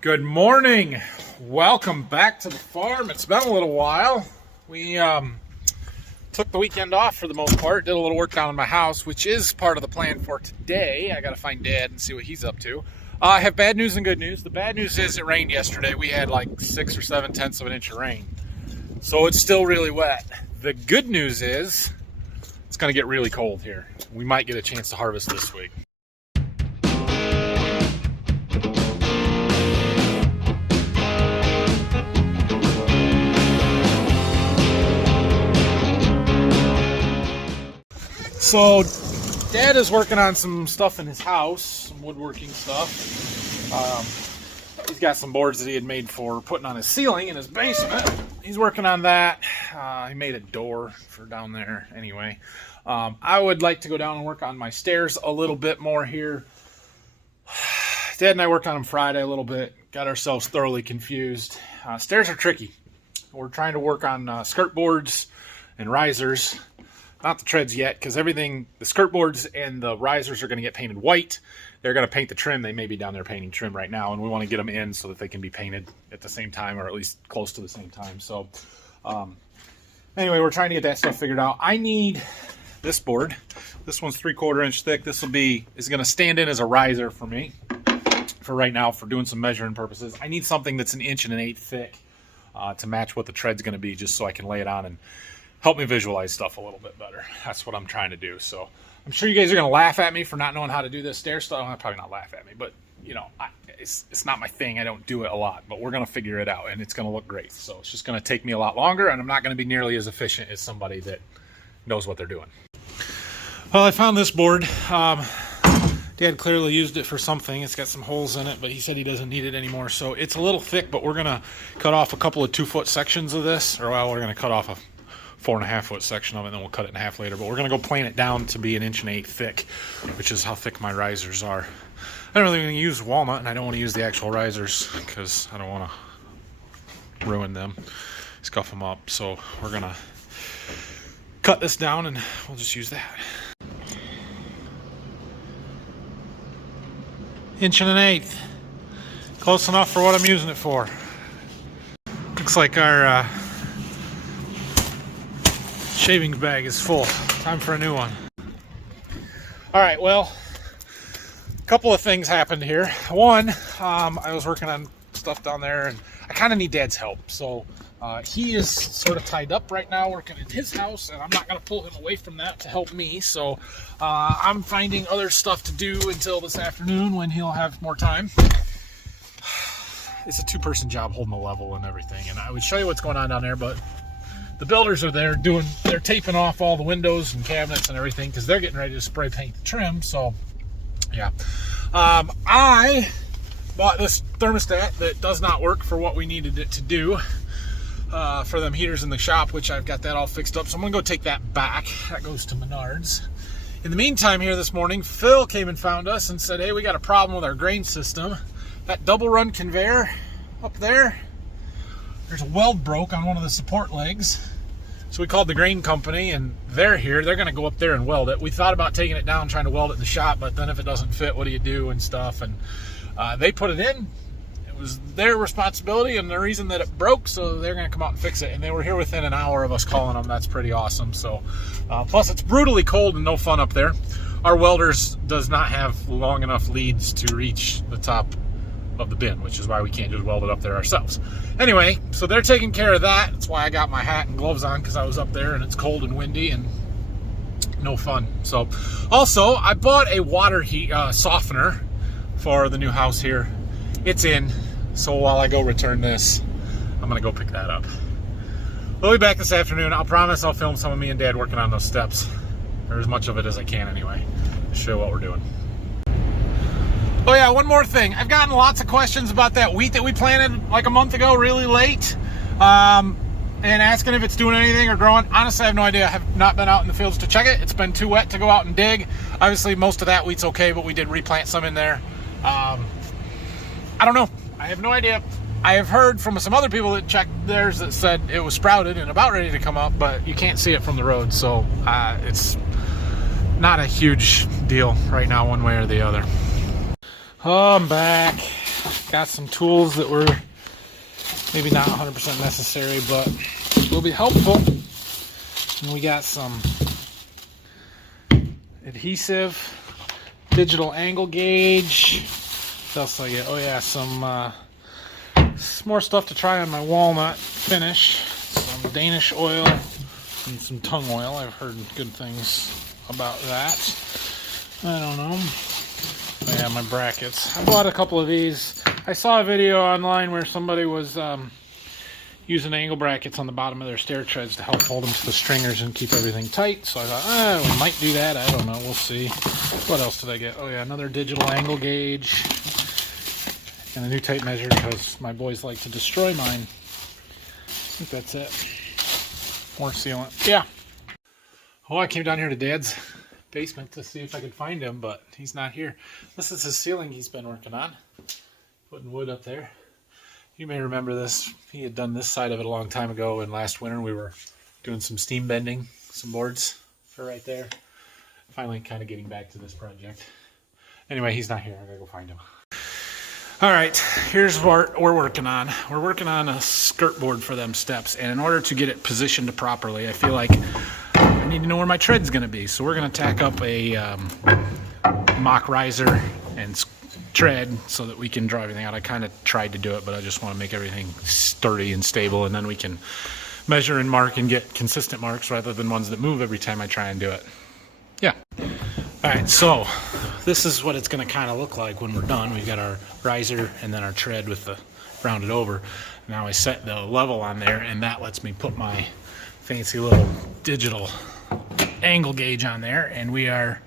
Good morning. Welcome back to the farm. It's been a little while. We took the weekend off for the most part. Did a little work down in my house, which is part of the plan for today. I got to find Dad and see what he's up to. I have bad news and good news. The bad news is it rained yesterday. We had like 6 or 7/10 of an inch of rain. So it's still really wet. The good news is it's going to get really cold here. We might get a chance to harvest this week. So Dad is working on some stuff in his house, some woodworking stuff. He's got some boards that he had made for putting on his ceiling in his basement. He's working on that. He made a door for down there anyway. I would like to go down and work on my stairs a little bit more here. Dad and I worked on them Friday a little bit. Got ourselves thoroughly confused. Stairs are tricky. We're trying to work on skirt boards and risers. Not the treads yet, because everything, the skirt boards and the risers are going to get painted white. They're going to paint the trim. They may be down there painting trim right now, and we want to get them in so that they can be painted at the same time, or at least close to the same time. So anyway, we're trying to get that stuff figured out. I need this board. This one's 3/4 inch thick. This is going to stand in as a riser for me for right now, for doing some measuring purposes. I need something that's 1 1/8 inch thick to match what the tread's going to be, just so I can lay it on and help me visualize stuff a little bit better. That's what I'm trying to do. So I'm sure you guys are going to laugh at me for not knowing how to do this stair stuff. Well, probably not laugh at me, but you know, it's not my thing. I don't do it a lot, but we're going to figure it out, and it's going to look great. So it's just going to take me a lot longer, and I'm not going to be nearly as efficient as somebody that knows what they're doing. Well, I found this board. Dad clearly used it for something. It's got some holes in it, but he said he doesn't need it anymore. So it's a little thick, but we're going to cut off a couple of 2-foot sections of this, or well, we're going to cut off a 4.5 foot section of it, and then we'll cut it in half later. But we're going to go plane it down to be 1 1/8 inch thick, which is how thick my risers are. I don't really want to use walnut, and I don't want to use the actual risers because I don't want to ruin them, scuff them up. So we're going to cut this down, and we'll just use that. 1 1/8 inch. Close enough for what I'm using it for. Looks like our shavings bag is full. Time for a new one. All right, well, a couple of things happened here. One, I was working on stuff down there, and I kind of need Dad's help. So he is sort of tied up right now working in his house, and I'm not going to pull him away from that to help me. So I'm finding other stuff to do until this afternoon when he'll have more time. It's a 2-person job holding the level and everything, and I would show you what's going on down there, but the builders are there they're taping off all the windows and cabinets and everything because they're getting ready to spray paint the trim. So yeah, I bought this thermostat that does not work for what we needed it to do for them heaters in the shop, which I've got that all fixed up. So I'm gonna go take that back. That goes to Menards. In the meantime, here this morning, Phil came and found us and said, hey, we got a problem with our grain system. That double run conveyor up there, there's a weld broke on one of the support legs. So we called the grain company, and they're here. They're going to go up there and weld it. We thought about taking it down, trying to weld it in the shop, but then if it doesn't fit, what do you do and stuff? And they put it in. It was their responsibility and the reason that it broke, so they're going to come out and fix it. And they were here within an hour of us calling them. That's pretty awesome. So plus it's brutally cold and no fun up there. Our welders does not have long enough leads to reach the top of the bin, which is why we can't just weld it up there ourselves. Anyway, so they're taking care of that. That's why I got my hat and gloves on, because I was up there and it's cold and windy and no fun. So also I bought a water heat softener for the new house here. It's in, so while I go return this, I'm gonna go pick that up. We'll be back this afternoon. I'll promise I'll film some of me and Dad working on those steps, or as much of it as I can anyway, to show what we're doing. Oh yeah, one more thing. I've gotten lots of questions about that wheat that we planted like a month ago, really late, and asking if it's doing anything or growing. Honestly, I have no idea. I have not been out in the fields to check it. It's been too wet to go out and dig. Obviously, most of that wheat's okay, but we did replant some in there. I don't know. I have no idea. I have heard from some other people that checked theirs that said it was sprouted and about ready to come up, but you can't see it from the road, so it's not a huge deal right now one way or the other. Oh, I'm back. got some tools that were maybe not 100% necessary, but will be helpful. And we got some adhesive, digital angle gauge. What else did I get? Oh yeah, some more stuff to try on my walnut finish. Some Danish oil and some tung oil. I've heard good things about that. I don't know. Oh yeah, my brackets. I bought a couple of these. I saw a video online where somebody was using angle brackets on the bottom of their stair treads to help hold them to the stringers and keep everything tight. So I thought, we might do that. I don't know. We'll see. What else did I get? Oh yeah, another digital angle gauge and a new tape measure because my boys like to destroy mine. I think that's it. More sealant. Yeah. Oh, I came down here to Dad's basement to see if I could find him, but he's not here. This is his ceiling he's been working on. Putting wood up there. You may remember this. He had done this side of it a long time ago, and last winter we were doing some steam bending, some boards for right there. Finally kind of getting back to this project. Anyway, he's not here. I gotta go find him. All right, here's what we're working on. We're working on a skirt board for them steps, and in order to get it positioned properly, I feel like I need to know where my tread's gonna be. So we're gonna tack up a mock riser and tread so that we can draw everything out. I kind of tried to do it, but I just want to make everything sturdy and stable, and then we can measure and mark and get consistent marks rather than ones that move every time I try and do it. Yeah. All right, so this is what it's going to kind of look like when we're done. We've got our riser and then our tread with the rounded over. Now I set the level on there, and that lets me put my fancy little digital angle gauge on there, and we are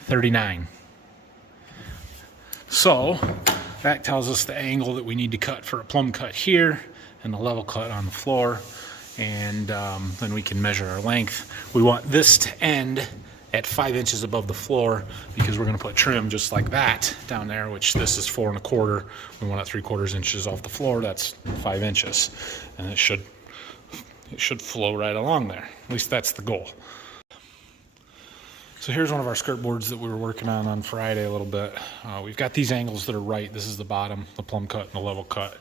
39. So that tells us the angle that we need to cut for a plumb cut here and a level cut on the floor, and then we can measure our length. We want this to end at 5 inches above the floor because we're going to put trim just like that down there, which this is 4 1/4. We want it 3/4 inches off the floor. That's 5 inches, and it should flow right along there. At least that's the goal. So here's one of our skirt boards that we were working on Friday a little bit. We've got these angles that are right. This is the bottom, the plumb cut, and the level cut.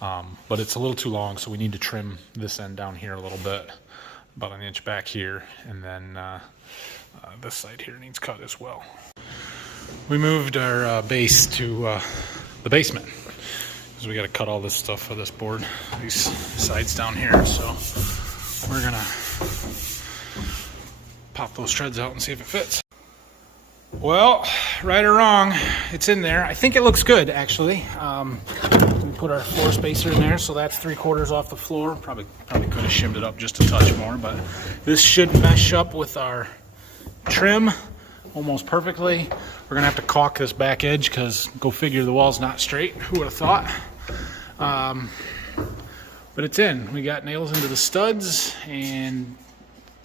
But it's a little too long, so we need to trim this end down here a little bit, about 1 inch back here, and then this side here needs cut as well. We moved our base to the basement because we got to cut all this stuff for this board, these sides down here. So we're gonna pop those treads out and see if it fits. Well, right or wrong, it's in there. I think it looks good, actually. We put our floor spacer in there, so that's 3/4 off the floor. Probably could have shimmed it up just a touch more, but this should mesh up with our trim almost perfectly. We're gonna have to caulk this back edge because go figure, the wall's not straight. Who would have thought? But it's in. We got nails into the studs, and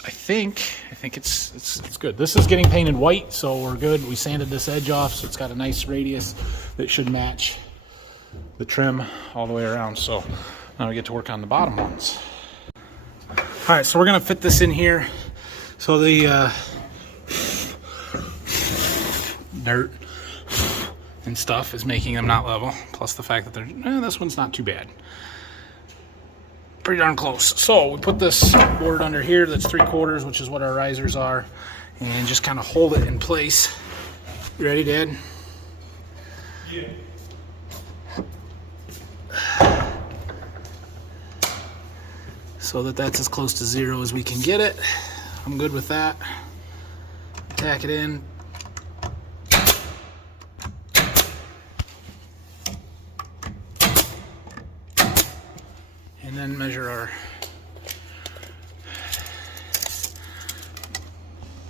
I think it's good. This is getting painted white, so we're good. We sanded this edge off, so it's got a nice radius that should match the trim all the way around. So now we get to work on the bottom ones. All right, so we're gonna fit this in here. So the dirt and stuff is making them not level, plus the fact that this one's not too bad. Pretty darn close. So we put this board under here that's 3/4, which is what our risers are, and just kind of hold it in place. You ready, Dad? Yeah. So that's as close to 0 as we can get it. I'm good with that. Tack it in. And then measure our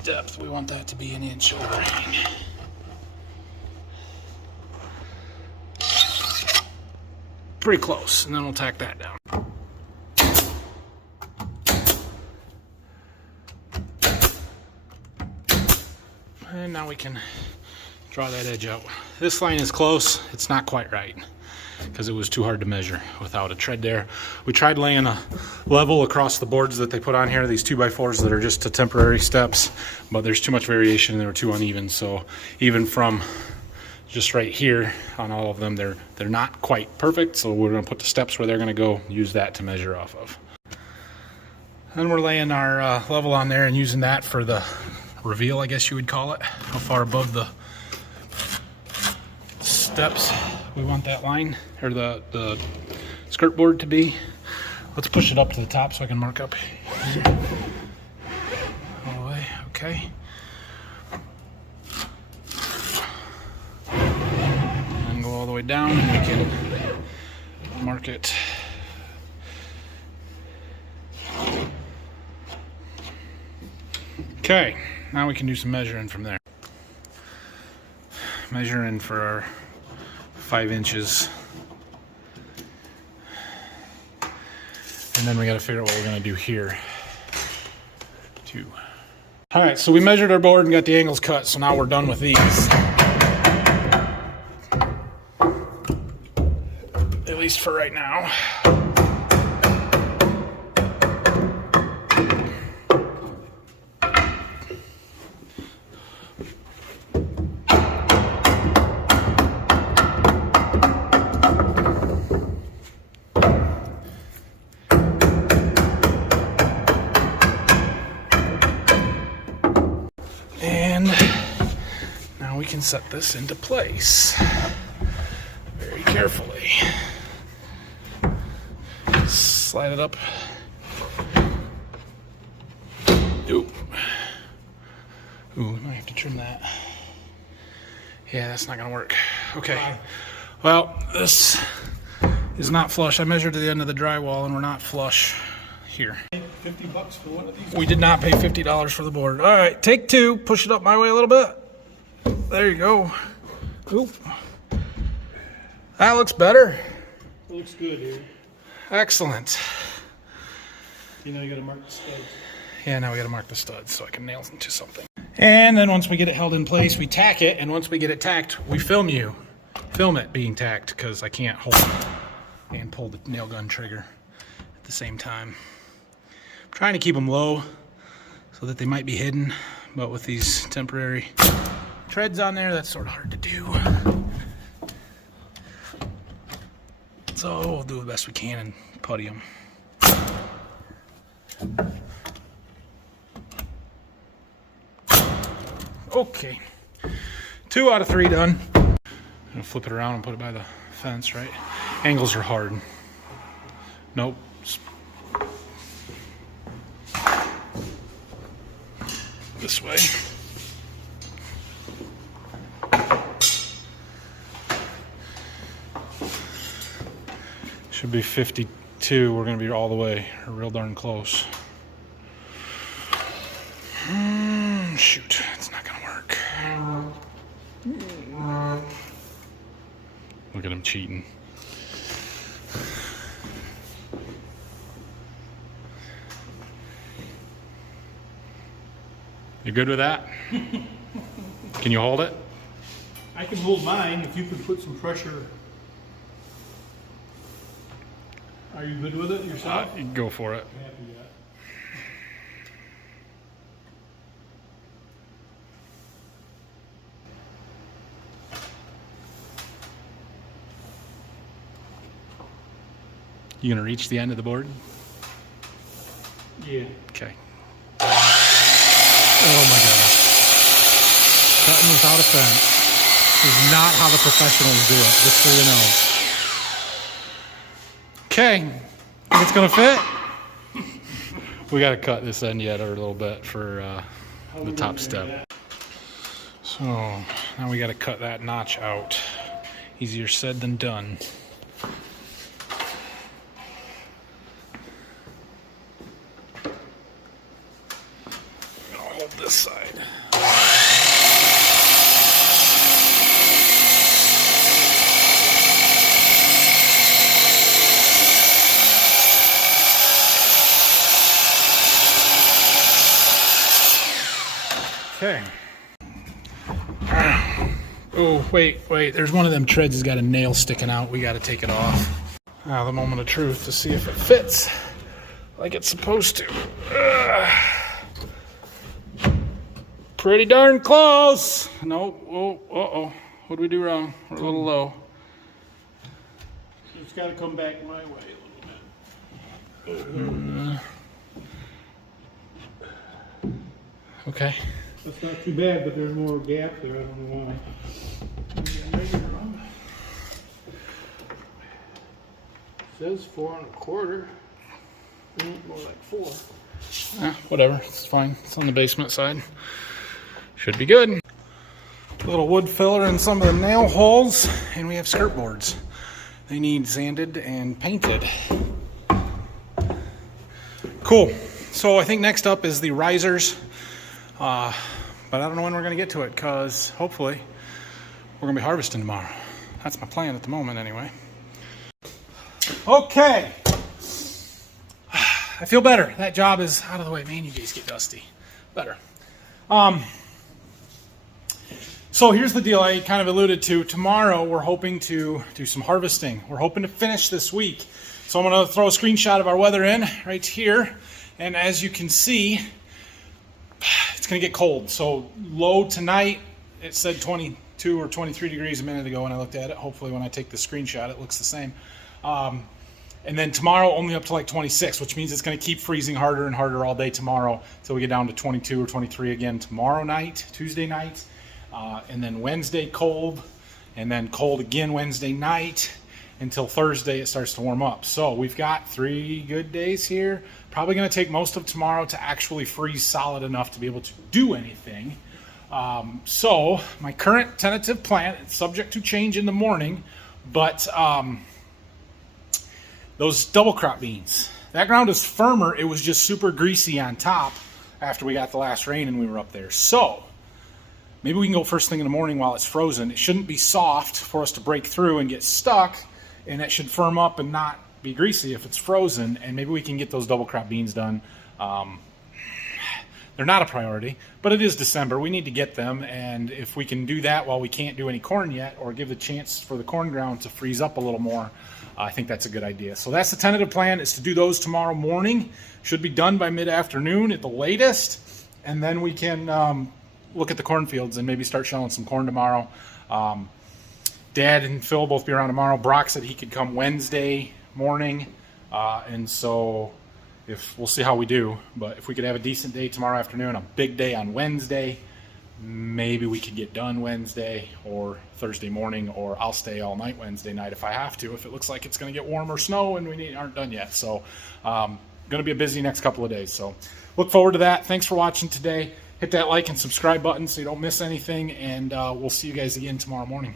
depth. We want that to be 1 inch overhang. Pretty close, and then we'll tack that down. And now we can draw that edge out. This line is close. It's not quite right because it was too hard to measure without a tread there. We tried laying a level across the boards that they put on here, these 2x4s that are just temporary steps, but there's too much variation and they were too uneven. So even from just right here on all of them, they're not quite perfect, so we're going to put the steps where they're going to go, use that to measure off of. And we're laying our level on there and using that for the reveal, I guess you would call it, how far above the steps we want that line, or the skirt board to be. Let's push it up to the top so I can mark up here. All the way, okay. And go all the way down, and we can mark it. Okay, now we can do some measuring from there. Measuring for our 5 inches. And then we got to figure out what we're going to do here. Too. All right, so we measured our board and got the angles cut, so now we're done with these. At least for right now. Now we can set this into place very carefully. Slide it up. Ooh, we might have to trim that. Yeah, that's not gonna work. Okay. Well, this is not flush. I measured to the end of the drywall and we're not flush here. $50 for one of these. We did not pay $50 for the board. All right, take 2. Push it up my way a little bit. There you go. Oop. That looks better. It looks good here. Excellent. You know you gotta mark the studs. Yeah, now we gotta mark the studs so I can nail into something. And then once we get it held in place, we tack it, and once we get it tacked, we film it being tacked, because I can't hold it and pull the nail gun trigger at the same time. I'm trying to keep them low so that they might be hidden, but with these temporary treads on there, that's sort of hard to do. So we'll do the best we can and putty them. Okay, 2 out of 3 done. I'm gonna flip it around and put it by the fence, right? Angles are hard. Nope. This way. Should be 52. We're gonna be all the way, real darn close. Shoot, it's not gonna work. Look at him cheating. You good with that? Can you hold it? I can hold mine if you could put some pressure. Are you good with it yourself? Go for it. I'm happy with that. You gonna reach the end of the board? Yeah. Okay. Oh my gosh. Cutting without a fence is not how the professionals do it, just so you know. Okay, think it's gonna fit? We gotta cut this end yet a little bit for the top step. So now we gotta cut that notch out. Easier said than done. I'm gonna hold this side. Okay. Oh, wait. There's one of them treads that's got a nail sticking out. We got to take it off. Now, the moment of truth to see if it fits like it's supposed to. Pretty darn close. No. Oh, uh-oh. What did we do wrong? We're a little low. It's got to come back my way a little bit. Okay. That's not too bad, but there's more gap there. I don't know why. It says 4 1/4. More like 4. Whatever. It's fine. It's on the basement side. Should be good. A little wood filler in some of the nail holes, and we have skirt boards. They need sanded and painted. Cool. So I think next up is the risers. But I don't know when we're going to get to it, because hopefully we're going to be harvesting tomorrow. That's my plan at the moment anyway. Okay. I feel better. That job is out of the way. Man, you guys get dusty. Better. So here's the deal I kind of alluded to. Tomorrow we're hoping to do some harvesting. We're hoping to finish this week. So I'm going to throw a screenshot of our weather in right here. And as you can see, it's going to get cold. So low tonight, it said 22 or 23 degrees a minute ago when I looked at it. Hopefully when I take the screenshot, it looks the same. And then tomorrow only up to like 26, which means it's going to keep freezing harder and harder all day tomorrow until we get down to 22 or 23 again tomorrow night, Tuesday night. And then Wednesday cold, and then cold again Wednesday night until Thursday it starts to warm up. So we've got 3 good days here. Probably going to take most of tomorrow to actually freeze solid enough to be able to do anything. So my current tentative plan, it's subject to change in the morning, but those double crop beans, that ground is firmer. It was just super greasy on top after we got the last rain and we were up there. So maybe we can go first thing in the morning while it's frozen. It shouldn't be soft for us to break through and get stuck, and it should firm up and not be greasy if it's frozen, and maybe we can get those double crop beans done. They're not a priority, but it is December. We need to get them, and if we can do that while we can't do any corn yet, or give the chance for the corn ground to freeze up a little more, I think that's a good idea. So that's the tentative plan, is to do those tomorrow morning. Should be done by mid-afternoon at the latest, and then we can look at the cornfields and maybe start shelling some corn tomorrow. Dad and Phil both be around tomorrow. Brock said he could come Wednesday morning, and so we'll see how we do. But if we could have a decent day tomorrow afternoon, a big day on Wednesday, maybe we could get done Wednesday or Thursday morning, or I'll stay all night Wednesday night if I have to, if it looks like it's going to get warm or snow and we aren't done yet. So going to be a busy next couple of days. So look forward to that. Thanks for watching today. Hit that like and subscribe button so you don't miss anything, and we'll see you guys again tomorrow morning.